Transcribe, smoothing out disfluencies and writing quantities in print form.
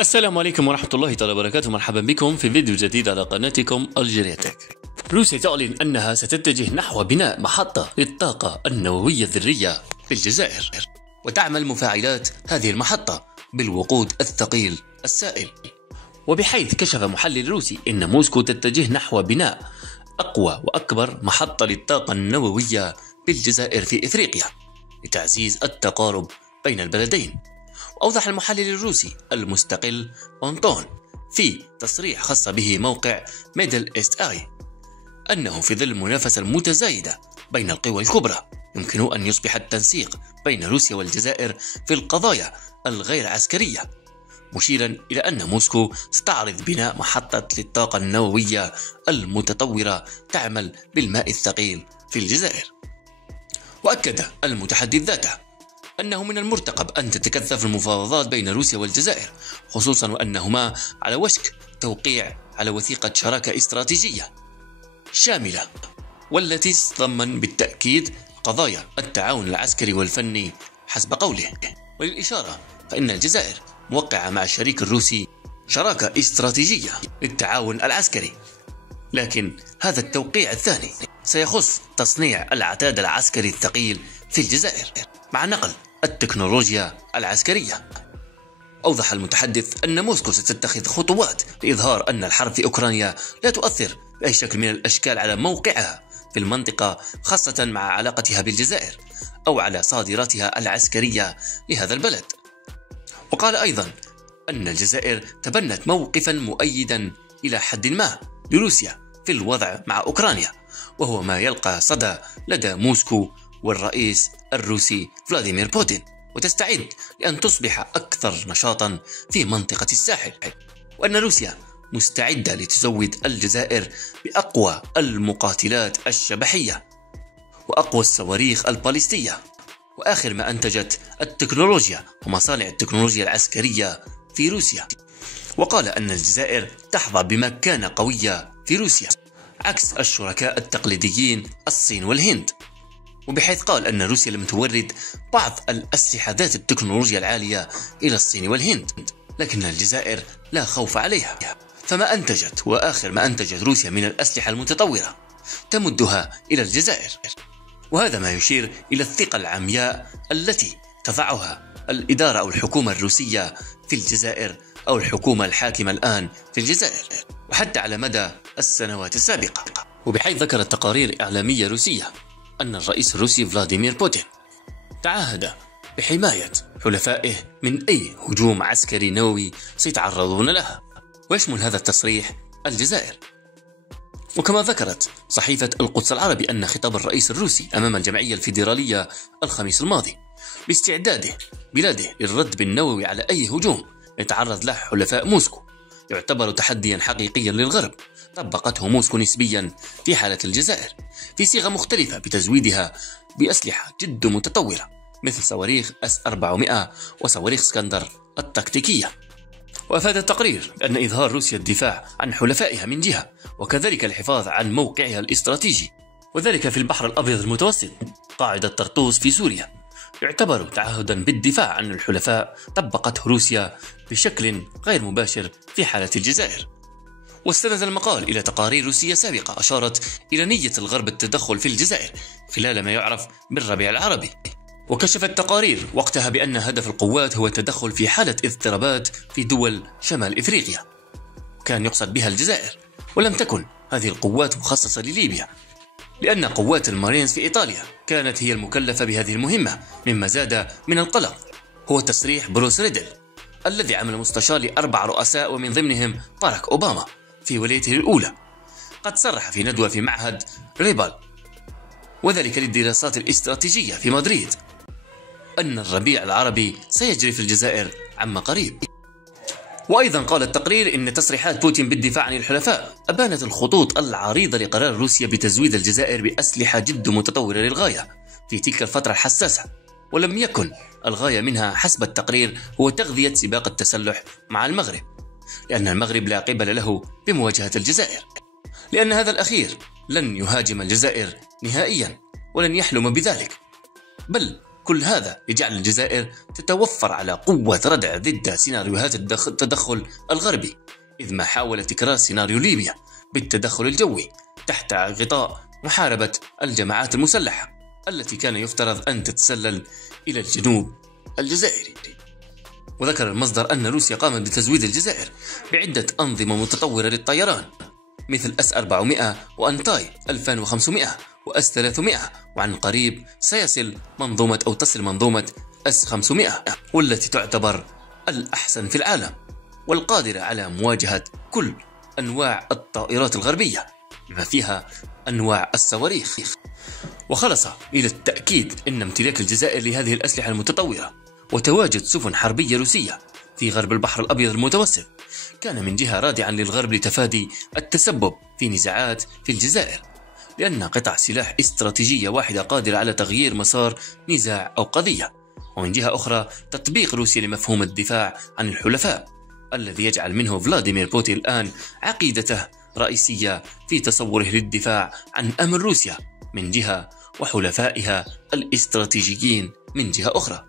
السلام عليكم ورحمة الله تعالى وبركاته. مرحبا بكم في فيديو جديد على قناتكم الجيريا تك. روسيا تعلن أنها ستتجه نحو بناء محطة للطاقة النووية الذرية في الجزائر، وتعمل مفاعلات هذه المحطة بالوقود الثقيل السائل. وبحيث كشف محلل روسي أن موسكو تتجه نحو بناء أقوى وأكبر محطة للطاقة النووية بالجزائر في إفريقيا لتعزيز التقارب بين البلدين. أوضح المحلل الروسي المستقل أنطون في تصريح خاص به موقع ميدل إيست آي أنه في ظل المنافسة المتزايدة بين القوى الكبرى يمكن أن يصبح التنسيق بين روسيا والجزائر في القضايا الغير عسكرية، مشيرا إلى أن موسكو ستعرض بناء محطة للطاقة النووية المتطورة تعمل بالماء الثقيل في الجزائر. وأكد المتحدث ذاته أنه من المرتقب أن تتكثف المفاوضات بين روسيا والجزائر، خصوصا وأنهما على وشك توقيع على وثيقة شراكة استراتيجية شاملة، والتي تتضمن بالتأكيد قضايا التعاون العسكري والفني حسب قوله. وللإشارة فإن الجزائر موقعة مع الشريك الروسي شراكة استراتيجية للتعاون العسكري، لكن هذا التوقيع الثاني سيخص تصنيع العتاد العسكري الثقيل في الجزائر مع نقل التكنولوجيا العسكرية. أوضح المتحدث أن موسكو ستتخذ خطوات لإظهار أن الحرب في أوكرانيا لا تؤثر بأي شكل من الأشكال على موقعها في المنطقة، خاصة مع علاقتها بالجزائر أو على صادراتها العسكرية لهذا البلد. وقال أيضا أن الجزائر تبنت موقفا مؤيدا إلى حد ما لروسيا في الوضع مع أوكرانيا، وهو ما يلقى صدى لدى موسكو والرئيس الروسي فلاديمير بوتين، وتستعد لأن تصبح أكثر نشاطا في منطقة الساحل، وأن روسيا مستعدة لتزود الجزائر بأقوى المقاتلات الشبحية وأقوى الصواريخ الباليستية وآخر ما أنتجت التكنولوجيا ومصانع التكنولوجيا العسكرية في روسيا. وقال أن الجزائر تحظى بمكانة قوية في روسيا عكس الشركاء التقليديين الصين والهند، وبحيث قال أن روسيا لم تورد بعض الأسلحة ذات التكنولوجيا العالية إلى الصين والهند، لكن الجزائر لا خوف عليها، فما أنتجت وآخر ما أنتجت روسيا من الأسلحة المتطورة تمدها إلى الجزائر. وهذا ما يشير إلى الثقة العمياء التي تضعها الإدارة أو الحكومة الروسية في الجزائر أو الحكومة الحاكمة الآن في الجزائر، وحتى على مدى السنوات السابقة. وبحيث ذكرت تقارير إعلامية روسية أن الرئيس الروسي فلاديمير بوتين تعهد بحماية حلفائه من أي هجوم عسكري نووي سيتعرضون لها، ويشمل هذا التصريح الجزائر. وكما ذكرت صحيفة القدس العربي أن خطاب الرئيس الروسي أمام الجمعية الفيدرالية الخميس الماضي باستعداده بلاده للرد بالنووي على أي هجوم يتعرض له حلفاء موسكو يعتبر تحديا حقيقيا للغرب طبقته موسكو نسبيا في حالة الجزائر في صيغة مختلفة بتزويدها بأسلحة جد متطورة مثل صواريخ S-400 وصواريخ اسكندر التكتيكية. وأفاد التقرير بأن إظهار روسيا الدفاع عن حلفائها من جهة، وكذلك الحفاظ عن موقعها الاستراتيجي وذلك في البحر الأبيض المتوسط قاعدة طرطوس في سوريا يعتبر تعهدا بالدفاع عن الحلفاء طبقته روسيا بشكل غير مباشر في حالة الجزائر. واستند المقال إلى تقارير روسية سابقة أشارت إلى نية الغرب التدخل في الجزائر خلال ما يعرف بالربيع العربي، وكشفت تقارير وقتها بأن هدف القوات هو التدخل في حالة اضطرابات في دول شمال إفريقيا، كان يقصد بها الجزائر، ولم تكن هذه القوات مخصصة لليبيا، لأن قوات المارينز في إيطاليا كانت هي المكلفة بهذه المهمة. مما زاد من القلق هو تصريح بروس ريدل الذي عمل مستشار ل4 رؤساء ومن ضمنهم باراك أوباما في ولايته الأولى، قد صرح في ندوة في معهد ريبال وذلك للدراسات الاستراتيجية في مدريد أن الربيع العربي سيجري في الجزائر عما قريب. وأيضا قال التقرير إن تصريحات بوتين بالدفاع عن الحلفاء أبانت الخطوط العريضة لقرار روسيا بتزويد الجزائر بأسلحة جد متطورة للغاية في تلك الفترة الحساسة، ولم يكن الغاية منها حسب التقرير هو تغذية سباق التسلح مع المغرب، لأن المغرب لا قبل له بمواجهة الجزائر، لأن هذا الأخير لن يهاجم الجزائر نهائيا ولن يحلم بذلك، بل كل هذا يجعل الجزائر تتوفر على قوة ردع ضد سيناريوهات التدخل الغربي، إذ ما حاول تكرار سيناريو ليبيا بالتدخل الجوي تحت غطاء محاربة الجماعات المسلحة التي كان يفترض أن تتسلل إلى الجنوب الجزائري. وذكر المصدر أن روسيا قامت بتزويد الجزائر بعدة أنظمة متطورة للطيران مثل S-400 وأنتاي 2500 وS-300، وعن قريب تصل منظومة S-500 والتي تعتبر الأحسن في العالم والقادرة على مواجهة كل أنواع الطائرات الغربية بما فيها أنواع الصواريخ. وخلص إلى التأكيد أن امتلاك الجزائر لهذه الأسلحة المتطورة وتواجد سفن حربية روسية في غرب البحر الأبيض المتوسط كان من جهة رادعا للغرب لتفادي التسبب في نزاعات في الجزائر، لأن قطع سلاح استراتيجية واحدة قادرة على تغيير مسار نزاع أو قضية، ومن جهة أخرى تطبيق روسيا لمفهوم الدفاع عن الحلفاء الذي يجعل منه فلاديمير بوتين الآن عقيدته رئيسية في تصوره للدفاع عن أمن روسيا من جهة وحلفائها الاستراتيجيين من جهة أخرى.